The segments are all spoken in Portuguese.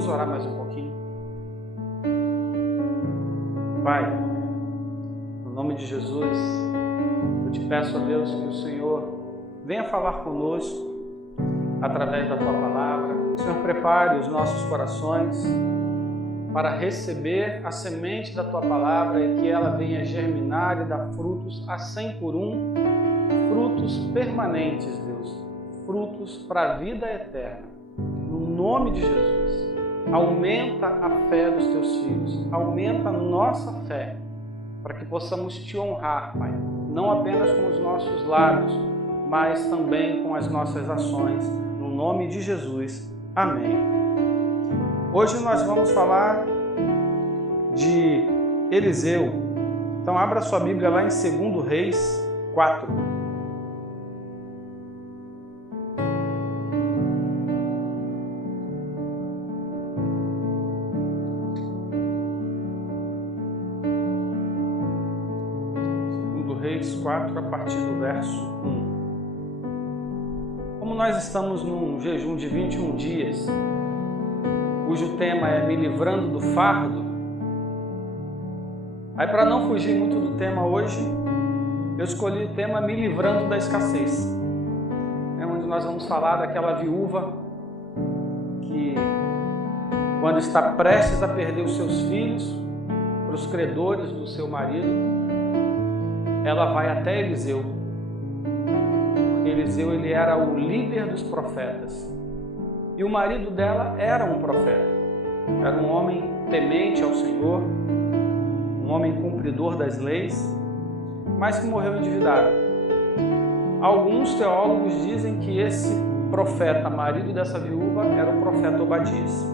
Vamos orar mais um pouquinho. Pai, no nome de Jesus, eu te peço a Deus que o Senhor venha falar conosco através da Tua Palavra. Senhor, prepare os nossos corações para receber a semente da Tua Palavra e que ela venha germinar e dar frutos a 100 por 1, frutos permanentes, Deus, frutos para a vida eterna. No nome de Jesus, aumenta a fé dos Teus filhos, aumenta a nossa fé, para que possamos Te honrar, Pai, não apenas com os nossos lábios, mas também com as nossas ações. No nome de Jesus, amém. Hoje nós vamos falar de Eliseu. Então abra sua Bíblia lá em 2 Reis 4. Reis 4, a partir do verso 1. Como nós estamos num jejum de 21 dias, cujo tema é Me Livrando do Fardo, aí para não fugir muito do tema hoje, eu escolhi o tema Me Livrando da Escassez. É onde nós vamos falar daquela viúva que, quando está prestes a perder os seus filhos para os credores do seu marido, ela vai até Eliseu, porque Eliseu ele era o líder dos profetas, e o marido dela era um profeta, era um homem temente ao Senhor, um homem cumpridor das leis, mas que morreu endividado. Alguns teólogos dizem que esse profeta, marido dessa viúva, era o profeta Obadias,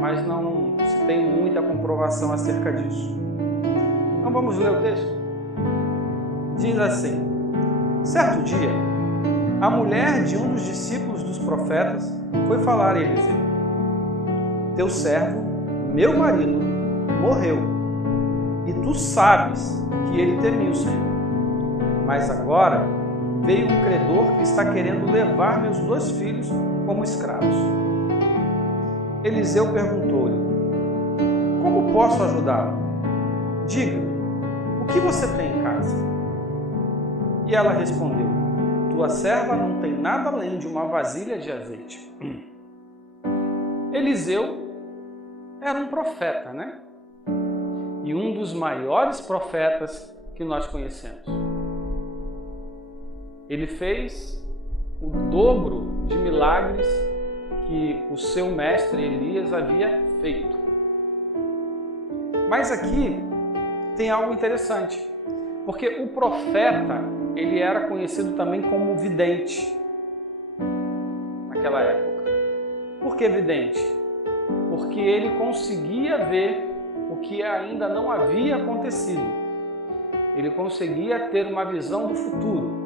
mas não se tem muita comprovação acerca disso. Então vamos ler o texto? Diz assim: certo dia, a mulher de um dos discípulos dos profetas foi falar a Eliseu: teu servo, meu marido, morreu, e tu sabes que ele temia o Senhor. Mas agora veio um credor que está querendo levar meus 2 filhos como escravos. Eliseu perguntou-lhe: como posso ajudá-lo? Diga-me, o que você tem em casa? E ela respondeu: tua serva não tem nada além de uma vasilha de azeite. Eliseu era um profeta, né? E um dos maiores profetas que nós conhecemos. Ele fez o dobro de milagres que o seu mestre Elias havia feito. Mas aqui tem algo interessante, porque o profeta, ele era conhecido também como vidente naquela época. Por que vidente? Porque ele conseguia ver o que ainda não havia acontecido. Ele conseguia ter uma visão do futuro.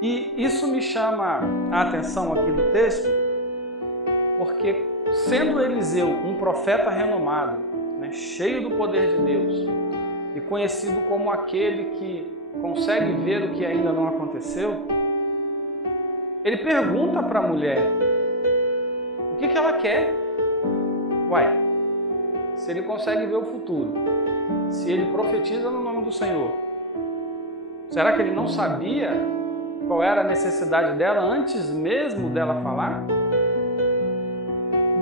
E isso me chama a atenção aqui do texto, porque sendo Eliseu um profeta renomado, cheio do poder de Deus e conhecido como aquele que consegue ver o que ainda não aconteceu, ele pergunta para a mulher o que ela quer. Uai, se ele consegue ver o futuro, se ele profetiza no nome do Senhor, será que ele não sabia qual era a necessidade dela antes mesmo dela falar?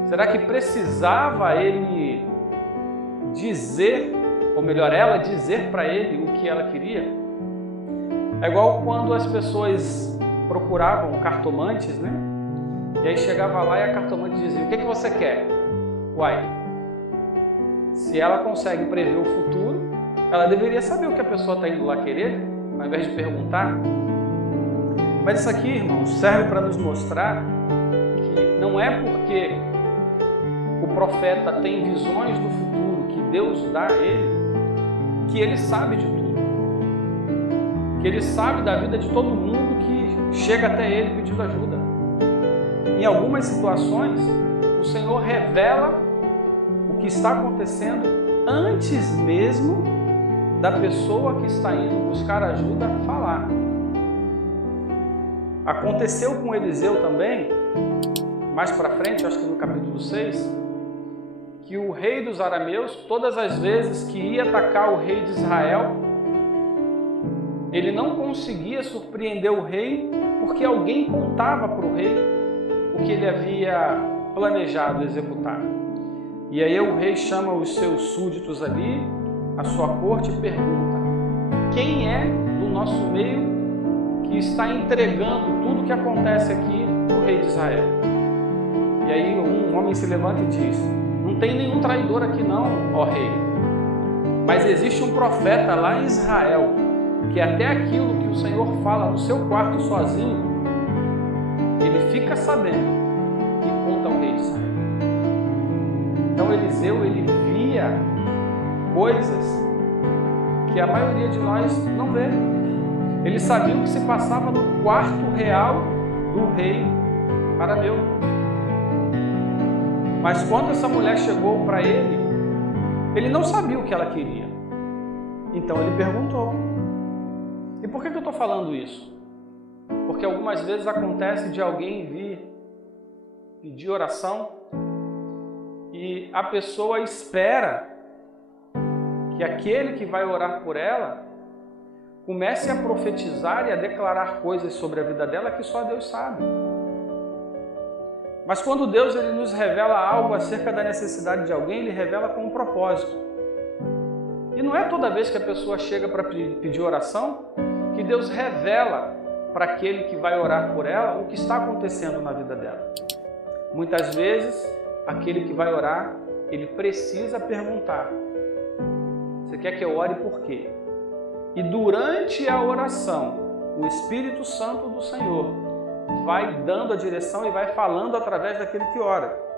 Será que precisava ele dizer, ou melhor, ela dizer para ele o que ela queria? É igual quando as pessoas procuravam cartomantes, né? E aí chegava lá e a cartomante dizia: o que você quer? Uai, se ela consegue prever o futuro, ela deveria saber o que a pessoa está indo lá querer, ao invés de perguntar. Mas isso aqui, irmãos, serve para nos mostrar que não é porque o profeta tem visões do futuro que Deus dá a ele, que ele sabe de tudo, que ele sabe da vida de todo mundo que chega até ele pedindo ajuda. Em algumas situações, o Senhor revela o que está acontecendo antes mesmo da pessoa que está indo buscar ajuda falar. Aconteceu com Eliseu também mais para frente, acho que no capítulo 6, que o rei dos arameus, todas as vezes que ia atacar o rei de Israel, ele não conseguia surpreender o rei porque alguém contava para o rei o que ele havia planejado executar. E aí o rei chama os seus súditos ali, a sua corte, e pergunta: quem é do nosso meio que está entregando tudo o que acontece aqui ao rei de Israel? E aí um homem se levanta e diz: não tem nenhum traidor aqui não, ó rei. Mas existe um profeta lá em Israel, que até aquilo que o Senhor fala no seu quarto sozinho, ele fica sabendo e conta ao rei de Israel. Então Eliseu, ele via coisas que a maioria de nós não vê. Ele sabia o que se passava no quarto real do rei arameu. Mas quando essa mulher chegou para ele, ele não sabia o que ela queria. Então ele perguntou. E por que eu estou falando isso? Porque algumas vezes acontece de alguém vir pedir oração e a pessoa espera que aquele que vai orar por ela comece a profetizar e a declarar coisas sobre a vida dela que só Deus sabe. Mas quando Deus ele nos revela algo acerca da necessidade de alguém, Ele revela com um propósito. E não é toda vez que a pessoa chega para pedir oração que Deus revela para aquele que vai orar por ela o que está acontecendo na vida dela. Muitas vezes, aquele que vai orar, ele precisa perguntar: você quer que eu ore por quê? E durante a oração, o Espírito Santo do Senhor vai dando a direção e vai falando através daquele que ora.